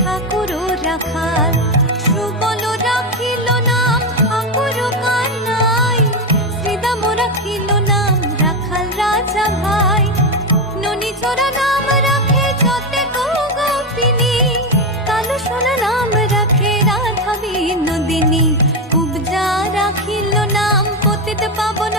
ঠাকুর রাখাল, সুবল রাখিল নাম ঠাকুর কানাই, শ্রীদাম রাখিল নাম রাখাল রাজা ভাই, ননি চোরা নাম রাখে যতে গোপিনী, কালো সোনা নাম রাখে রাধা বিনোদিনী, কুবজা রাখিল নাম পতিত পাবন